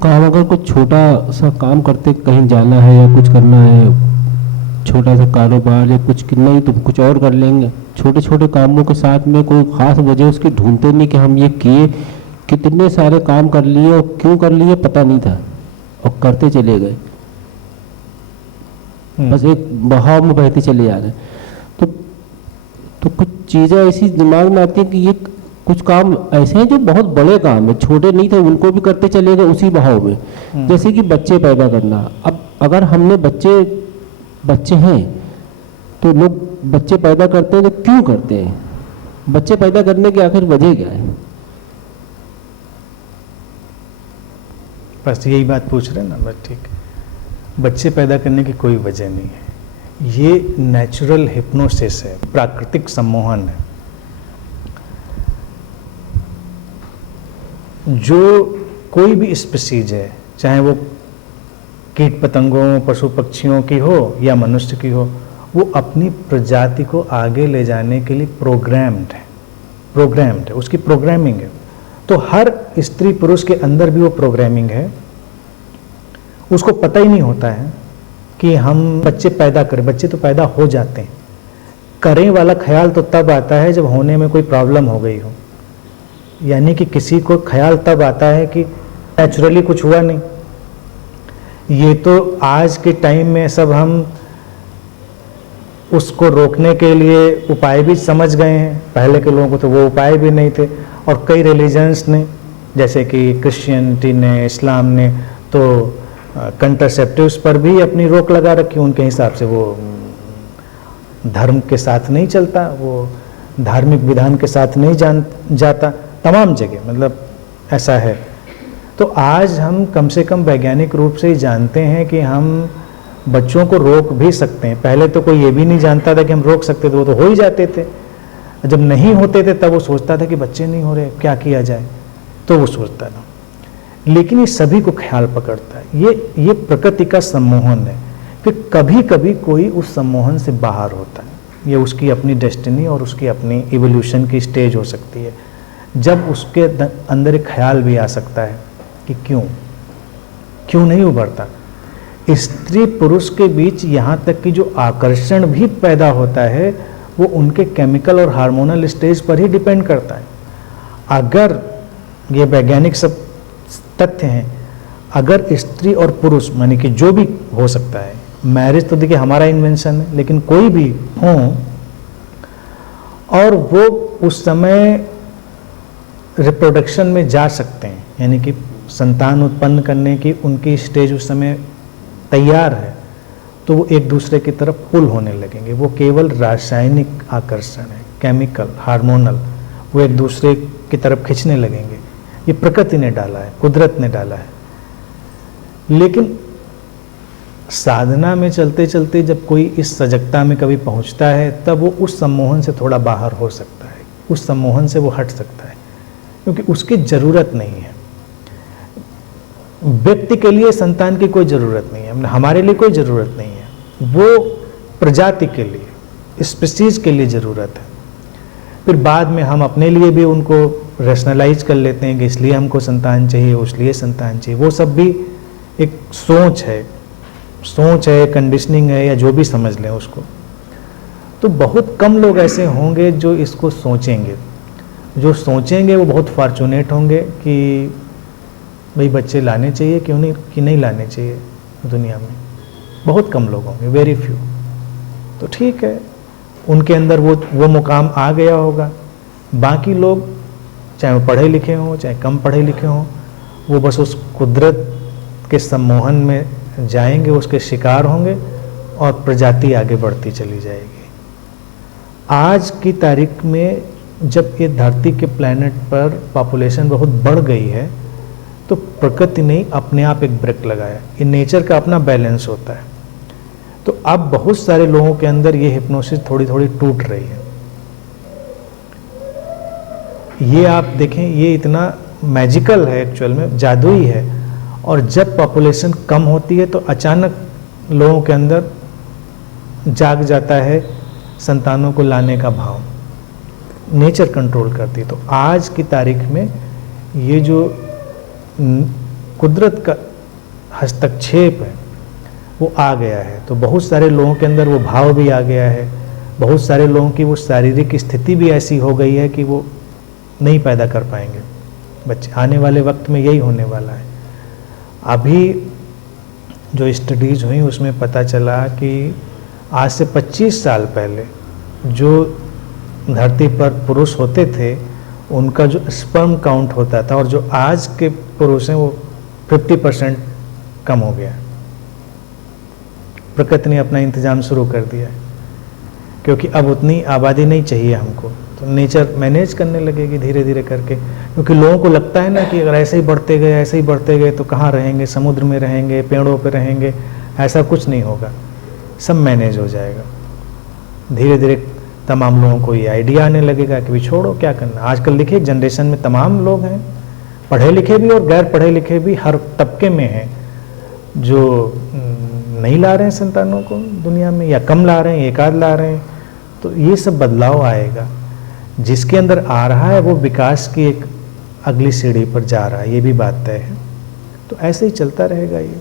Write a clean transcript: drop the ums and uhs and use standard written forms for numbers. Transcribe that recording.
काम अगर कुछ छोटा सा काम करते कहीं जाना है या कुछ करना है, छोटा सा कारोबार या कुछ कि नहीं तो कुछ और कर लेंगे। छोटे छोटे कामों के साथ में कोई ख़ास वजह उसकी ढूंढते नहीं कि हम ये किए, कितने सारे काम कर लिए और क्यों कर लिए पता नहीं था और करते चले गए, बस एक बहाव में बहते चले जा रहे हैं। तो कुछ चीज़ें ऐसी दिमाग में आती हैं कि ये कुछ काम ऐसे हैं जो बहुत बड़े काम है, छोटे नहीं थे उनको भी करते चले गए उसी बहाव में। जैसे कि बच्चे पैदा करना। अब अगर हमने बच्चे हैं तो लोग बच्चे पैदा करते हैं तो क्यों करते हैं? बच्चे पैदा करने की आखिर वजह क्या है? बस यही बात पूछ रहे हैं ना, बस ठीक। बच्चे पैदा करने की कोई वजह नहीं है, ये नेचुरल हिप्नोसिस है, प्राकृतिक सम्मोहन है। जो कोई भी स्पीसीज है, चाहे वो कीट पतंगों पशु पक्षियों की हो या मनुष्य की हो, वो अपनी प्रजाति को आगे ले जाने के लिए प्रोग्राम्ड है, उसकी प्रोग्रामिंग है। तो हर स्त्री पुरुष के अंदर भी वो प्रोग्रामिंग है। उसको पता ही नहीं होता है कि हम बच्चे पैदा करें, बच्चे तो पैदा हो जाते हैं। करें वाला ख्याल तो तब आता है जब होने में कोई प्रॉब्लम हो गई हो, यानी कि किसी को ख्याल तब आता है कि नेचुरली कुछ हुआ नहीं। ये तो आज के टाइम में सब हम उसको रोकने के लिए उपाय भी समझ गए हैं, पहले के लोगों को तो वो उपाय भी नहीं थे। और कई रिलीजन्स ने, जैसे कि क्रिश्चियनिटी ने, इस्लाम ने, तो कंट्रासेप्टिव्स पर भी अपनी रोक लगा रखी। उनके हिसाब से वो धर्म के साथ नहीं चलता, वो धार्मिक विधान के साथ नहीं जाता, तमाम जगह मतलब ऐसा है। तो आज हम कम से कम वैज्ञानिक रूप से ही जानते हैं कि हम बच्चों को रोक भी सकते हैं। पहले तो कोई ये भी नहीं जानता था कि हम रोक सकते थे, वो तो हो ही जाते थे। जब नहीं होते थे तब वो सोचता था कि बच्चे नहीं हो रहे, क्या किया जाए, तो वो सोचता था। लेकिन ये सभी को ख्याल पकड़ता है, ये प्रकृति का सम्मोहन है। फिर कभी कभी कोई उस सम्मोहन से बाहर होता है, ये उसकी अपनी डेस्टिनी और उसकी अपनी इवोल्यूशन की स्टेज हो सकती है, जब उसके अंदर एक ख्याल भी आ सकता है कि क्यों नहीं उभरता। स्त्री पुरुष के बीच यहाँ तक कि जो आकर्षण भी पैदा होता है वो उनके केमिकल और हार्मोनल स्टेज पर ही डिपेंड करता है। अगर ये वैज्ञानिक सब तथ्य हैं, अगर स्त्री और पुरुष माने कि जो भी हो सकता है, मैरिज तो देखिए हमारा इन्वेंशन है, लेकिन कोई भी हो और वो उस समय रिप्रोडक्शन में जा सकते हैं, यानी कि संतान उत्पन्न करने की उनकी स्टेज उस समय तैयार है, तो वो एक दूसरे की तरफ पुल होने लगेंगे। वो केवल रासायनिक आकर्षण है, केमिकल हार्मोनल, वो एक दूसरे की तरफ खींचने लगेंगे। ये प्रकृति ने डाला है, कुदरत ने डाला है। लेकिन साधना में चलते चलते जब कोई इस सजगता में कभी पहुंचता है, तब वो उस सम्मोहन से थोड़ा बाहर हो सकता है, उस सम्मोहन से वो हट सकता है, क्योंकि उसकी ज़रूरत नहीं है। व्यक्ति के लिए संतान की कोई ज़रूरत नहीं है, हमारे लिए कोई ज़रूरत नहीं है, वो प्रजाति के लिए, स्पीसीज के लिए ज़रूरत है। फिर बाद में हम अपने लिए भी उनको रैशनलाइज कर लेते हैं कि इसलिए हमको संतान चाहिए, उसलिए संतान चाहिए। वो सब भी एक सोच है, कंडीशनिंग है, या जो भी समझ लें उसको। तो बहुत कम लोग ऐसे होंगे जो इसको सोचेंगे। जो सोचेंगे वो बहुत फॉर्चुनेट होंगे कि भाई बच्चे लाने चाहिए, क्यों नहीं कि नहीं लाने चाहिए। दुनिया में बहुत कम लोग होंगे, वेरी फ्यू। तो ठीक है, उनके अंदर वो मुकाम आ गया होगा। बाकी लोग चाहे वो पढ़े लिखे हों चाहे कम पढ़े लिखे हों, वो बस उस कुदरत के सम्मोहन में जाएंगे, उसके शिकार होंगे और प्रजाति आगे बढ़ती चली जाएगी। आज की तारीख में जब ये धरती के प्लैनेट पर पॉपुलेशन बहुत बढ़ गई है, तो प्रकृति ने अपने आप एक ब्रेक लगाया। ये नेचर का अपना बैलेंस होता है। तो अब बहुत सारे लोगों के अंदर ये हिप्नोसिस थोड़ी थोड़ी टूट रही है। ये आप देखें, ये इतना मैजिकल है, एक्चुअल में जादुई है। और जब पॉपुलेशन कम होती है तो अचानक लोगों के अंदर जाग जाता है संतानों को लाने का भाव, नेचर कंट्रोल करती है। तो आज की तारीख में ये जो कुदरत का हस्तक्षेप है वो आ गया है। तो बहुत सारे लोगों के अंदर वो भाव भी आ गया है, बहुत सारे लोगों की वो शारीरिक स्थिति भी ऐसी हो गई है कि वो नहीं पैदा कर पाएंगे बच्चे। आने वाले वक्त में यही होने वाला है। अभी जो स्टडीज़ हुई उसमें पता चला कि आज से 25 साल पहले जो धरती पर पुरुष होते थे उनका जो स्पर्म काउंट होता था और जो आज के पुरुष हैं वो 50% कम हो गया। प्रकृति ने अपना इंतजाम शुरू कर दिया है, क्योंकि अब उतनी आबादी नहीं चाहिए हमको, तो नेचर मैनेज करने लगेगी धीरे धीरे करके। क्योंकि लोगों को लगता है ना कि अगर ऐसे ही बढ़ते गए ऐसे ही बढ़ते गए तो कहाँ रहेंगे, समुद्र में रहेंगे, पेड़ों पे रहेंगे। ऐसा कुछ नहीं होगा, सब मैनेज हो जाएगा। धीरे धीरे तमाम लोगों को ये आइडिया आने लगेगा कि भी छोड़ो क्या करना। आजकल देखिए जनरेशन में तमाम लोग हैं, पढ़े लिखे भी और गैर पढ़े लिखे भी, हर तबके में हैं, जो नहीं ला रहे हैं संतानों को दुनिया में, या कम ला रहे हैं, एक आध ला रहे हैं। तो ये सब बदलाव आएगा। जिसके अंदर आ रहा है वो विकास की एक अगली सीढ़ी पर जा रहा है, ये भी बात तय है। तो ऐसे ही चलता रहेगा ये।